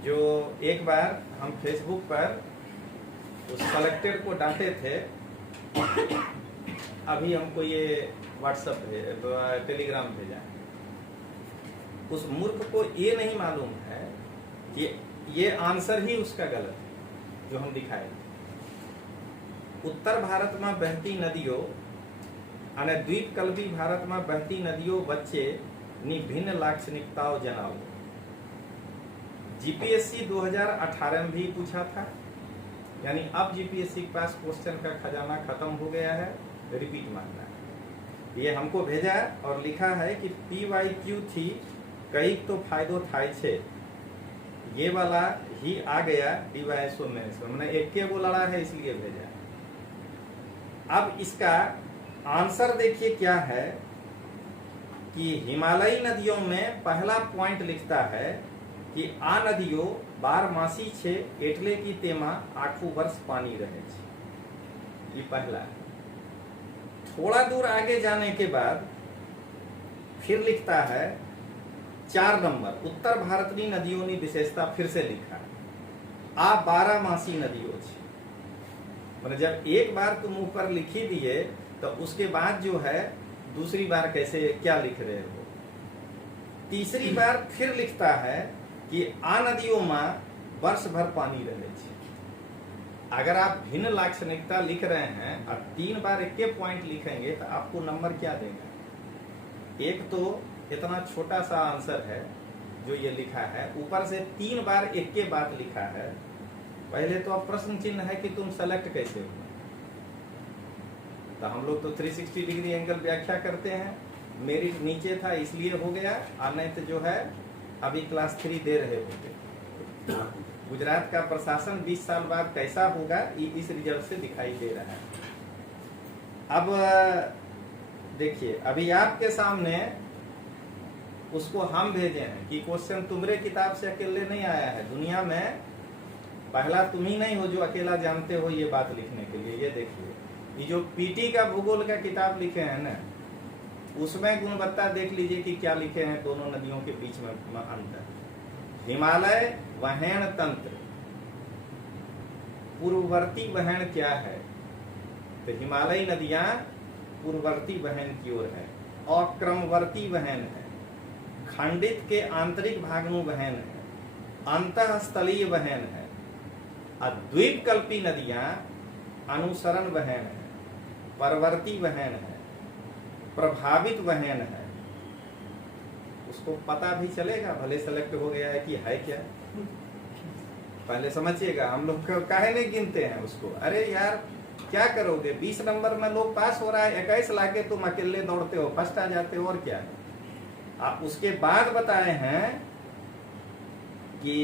जो एक बार हम फेसबुक पर उस कलेक्टर को डांटे थे, अभी हमको ये व्हाट्सएप टेलीग्राम भेजा है। उस मूर्ख को ये नहीं मालूम है कि ये आंसर ही उसका गलत है जो हम दिखाए। उत्तर भारत में बहती नदियों અને દ્વીપકલ્પી ભારતમાં બહેતી નદીઓ વચ્ચેની ભિન્ન લાક્ષણિકતાઓ જણાવો। जीपीएससी 2018 में भी पूछा था, यानी अब जीपीएससी के पास क्वेश्चन का खजाना खत्म हो गया है, रिपीट मांगना है। ये हमको भेजा और लिखा है कि PYQ थी कई तो फायदो थाय छे, ये वाला ही आ गया डीवाईएसओ में। मैंने एक के वो लड़ा है इसलिए भेजा। अब इसका आंसर देखिए क्या है कि हिमालयी नदियों में पहला पॉइंट लिखता है कि आ नदियों 12 मासी छे एटले की तेमा आखू वर्ष पानी रहे छे। ये पहला है। थोड़ा दूर आगे जाने के बाद फिर लिखता है 4 नंबर उत्तर भारतनी नदियों की विशेषता फिर से लिखा आ 12 मासी नदियों छे। मतलब जब एक बार तुम ऊपर लिखी दिए तो उसके बाद जो है दूसरी बार कैसे क्या लिख रहे हो। तीसरी बार फिर लिखता है कि आ नदियों में वर्ष भर पानी रहे छे। अगर आप भिन्न लाक्षणिकता लिख रहे हैं और 3 बार एक के पॉइंट लिखेंगे तो आपको नंबर क्या देगा। एक तो इतना छोटा सा आंसर है जो ये लिखा है, ऊपर से 3 बार एक के बात लिखा है। पहले तो अब प्रश्न चिन्ह है कि तुम सेलेक्ट कैसे हो। तो हम लोग तो 360 डिग्री एंगल व्याख्या करते हैं, मेरिट नीचे था इसलिए हो गया, और नहीं तो जो है अभी क्लास 3 दे रहे होंगे। गुजरात का प्रशासन 20 साल बाद कैसा होगा ये इस रिजल्ट से दिखाई दे रहा है। अब देखिए अभी आपके सामने उसको हम भेजे हैं कि क्वेश्चन तुम्हारे किताब से अकेले नहीं आया है, दुनिया में पहला तुम ही नहीं हो जो अकेला जानते हो ये बात लिखने के लिए। ये देखिए ये जो पीटी का भूगोल का किताब लिखे हैं ना, उसमें गुणवत्ता देख लीजिए कि क्या लिखे हैं दोनों नदियों के बीच में अंतर। हिमालय वहन तंत्र, पूर्ववर्ती वहन क्या है, तो हिमालयी नदियां पूर्ववर्ती वहन की ओर है, और क्रमवर्ती वहन है, खंडित के आंतरिक भागनु वहन है, अंतःस्थलीय वहन है, और द्वीपकल्पी नदियां अनुसरण वहन है, परवर्ती वहन है, प्रभावित वहन है। उसको पता भी चलेगा भले सेलेक्ट हो गया है कि है क्या। पहले समझिएगा, हम लोग काहे नहीं गिनते हैं उसको। अरे यार क्या करोगे, 20 नंबर में लोग पास हो रहा है, 21 लाके तुम अकेले दौड़ते हो, फर्स्ट आ जाते हो, और क्या है। आप उसके बाद बताए हैं कि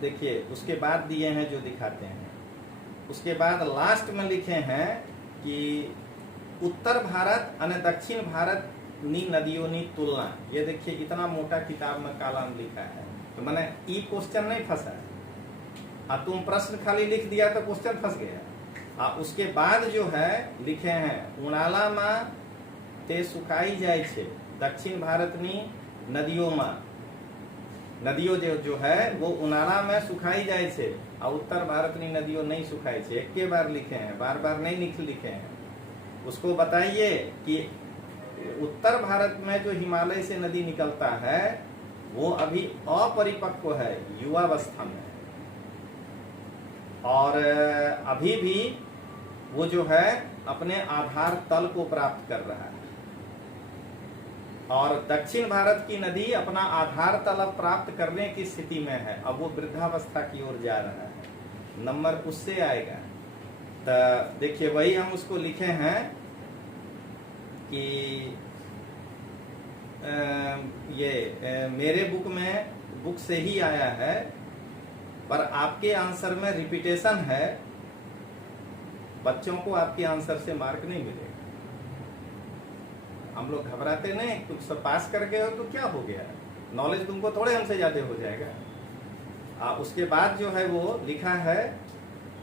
देखिए उसके बाद दिए हैं जो दिखाते हैं, उसके बाद लास्ट में लिखे हैं कि उत्तर भारत और दक्षिण भारत नी नदियों नी तुलना। ये देखिए इतना मोटा किताब में कालम लिखा है, तो मैंने ई क्वेश्चन नहीं फंसा है। तुम प्रश्न खाली लिख दिया तो क्वेश्चन फंस गया। उसके बाद जो है लिखे हैं उनाला में ते सुखाई जाए छे दक्षिण भारतनी नदियों में, नदियों जो है वो उनाला में सुखाई जाए छे और उत्तर भारतनी नदियों नहीं सुखाई छे। एक के बार लिखे हैं, बार बार नहीं लिखे हैं। उसको बताइए कि उत्तर भारत में जो हिमालय से नदी निकलता है वो अभी अपरिपक्व है, युवावस्था में, और अभी भी वो जो है अपने आधार तल को प्राप्त कर रहा है, और दक्षिण भारत की नदी अपना आधार तल प्राप्त करने की स्थिति में है, अब वो वृद्धावस्था की ओर जा रहा है। नंबर उससे आएगा। तो देखिए वही हम उसको लिखे हैं कि मेरे बुक से ही आया है, पर आपके आंसर में रिपीटेशन है, बच्चों को आपके आंसर से मार्क नहीं मिलेगा। हम लोग घबराते नहीं, कुछ सब पास कर गए हो तो क्या हो गया, नॉलेज तुमको थोड़े हमसे ज्यादा हो जाएगा। उसके बाद जो है वो लिखा है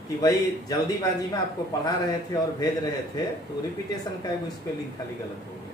कि वही जल्दीबाजी में आपको पढ़ा रहे थे और भेज रहे थे, तो रिपीटेशन का वो स्पेलिंग खाली गलत हो गया।